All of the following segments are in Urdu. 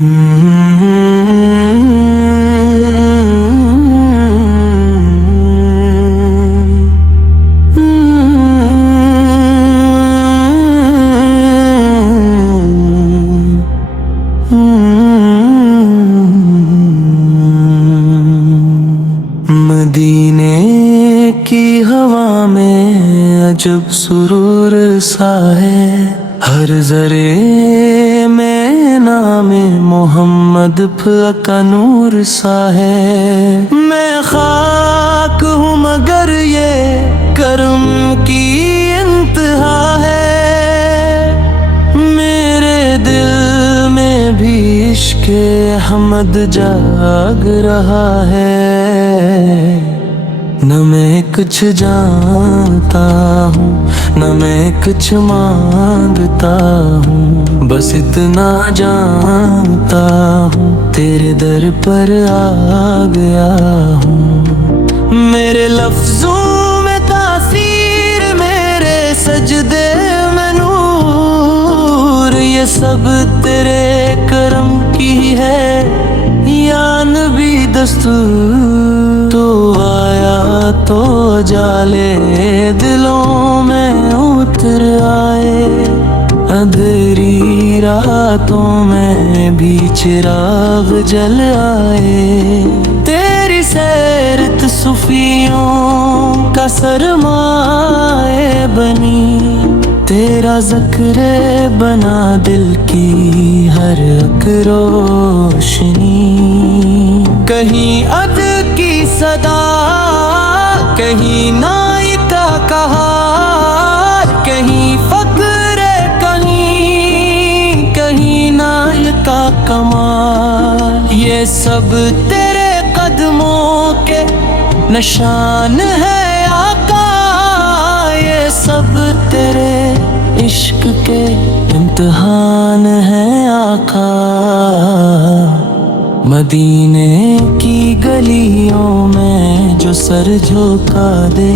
مدینے کی ہوا میں عجب سرور سا ہے، ہر ذرے میں نام محمد کا نور سا ہے۔ میں خاک ہوں مگر یہ کرم کی انتہا ہے، میرے دل میں بھی عشق احمد جاگ رہا ہے۔ نہ میں کچھ جانتا ہوں نہ میں کچھ مانگتا ہوں، بس اتنا جانتا ہوں تیرے در پر آ گیا ہوں۔ میرے لفظوں میں تاثیر، میرے سجدے میں نور، یہ سب تیرے کرم کی ہے یا نبی دستور۔ تو آیا تو جالے دلوں میں اتر آئے، اندھیری راتوں میں بھی چراغ جل آئے۔ تیری سیرت صوفیوں کا سرمایہ بنی، تیرا ذکر بنا دل کی ہر اک روشنی۔ کہیں عد کی صدا، کہیں نائی کا کہار، کہیں فقر، کہیں نائی کا کمال، یہ سب تیرے قدموں کے نشان ہے آقا، یہ سب تیرے عشق کے امتحان ہے آقا۔ مدینے کی گلیوں میں جو سر جھکا دے،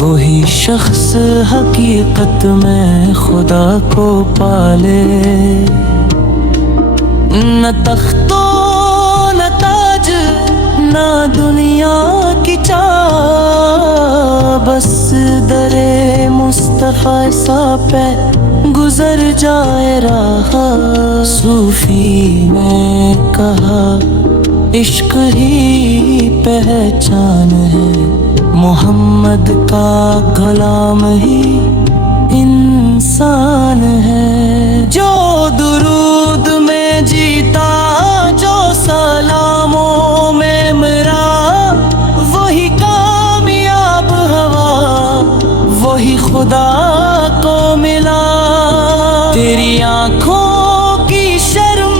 وہی شخص حقیقت میں خدا کو پالے۔ نہ تخت و نہ تاج، نہ دنیا کی چاہ، بس در مصطفیٰ سا پہ گزر جائے راہ۔ صوفی نے کہا عشق ہی پہچان ہے، محمد کا غلام ہی انسان ہے۔ جو درود میں جیتا، جو سلاموں میں مرا، وہی کامیاب ہوا، وہی خدا کو ملا۔ تیری آنکھوں کی شرم،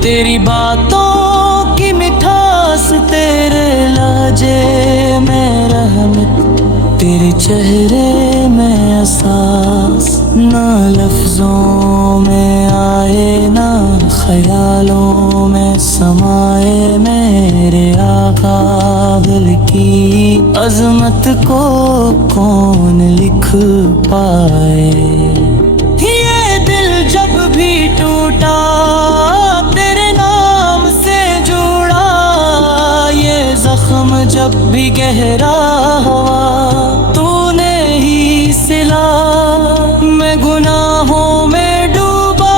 تیری باتوں کی مٹھاس، تیرے لہجے میں رحمت، تیرے چہرے میں احساس، نہ لفظوں میں آئے نہ خیالوں میں سمائے میرے آقا۔ دل کی عظمت کو کون لکھ پائے، یہ دل جب بھی ٹوٹا تیرے نام سے جڑا، یہ زخم جب بھی گہرا ہوا تو نے ہی سلا۔ میں گناہوں میں ڈوبا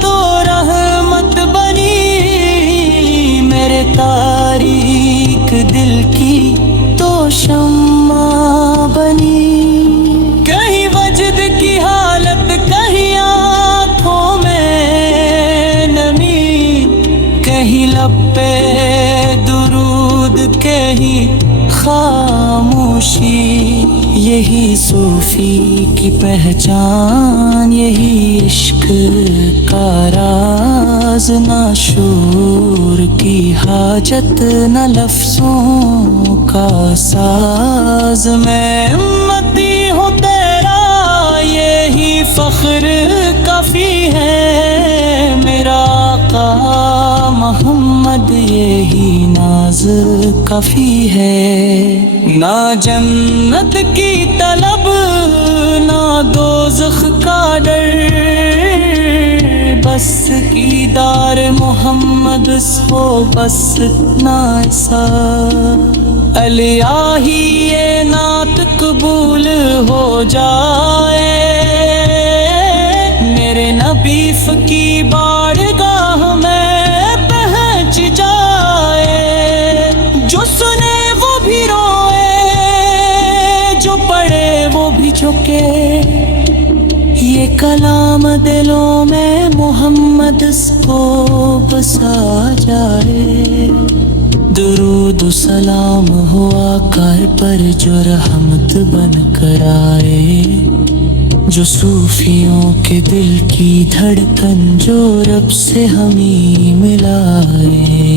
تو رحمت بنی، میرے تاریک دل کی تو شمع بنی۔ کہیں وجد کی حالت، کہیں آنکھوں میں نمی، کہیں لب پہ درود، کہیں خاموشی۔ یہی صوفی کی پہچان، یہی عشق کا راز، نہ شور کی حاجت نہ لفظوں کا ساز۔ میں امتی ہوں تیرا، یہی فخر کافی ہے، میرا آقا محمد یہی ناز کافی ہے۔ نہ جنت کی طلب، نہ دوزخ کا ڈر، بس کی دار محمد ہو بس اتنا ایسا الہی یہ نعت قبول ہو جائے میرے نبی کی بارگاہ میں پہنچ جائے جو سنے وہ بھی روئے جو پڑھے وہ بھی جھکے یہ کلام دلوں میں محمد کو بسا جائے درود و سلام ہو آقا پر جو رحمت بن کر آئے جو صوفیوں کے دل کی دھڑکن جو رب سے ہمیں ملائے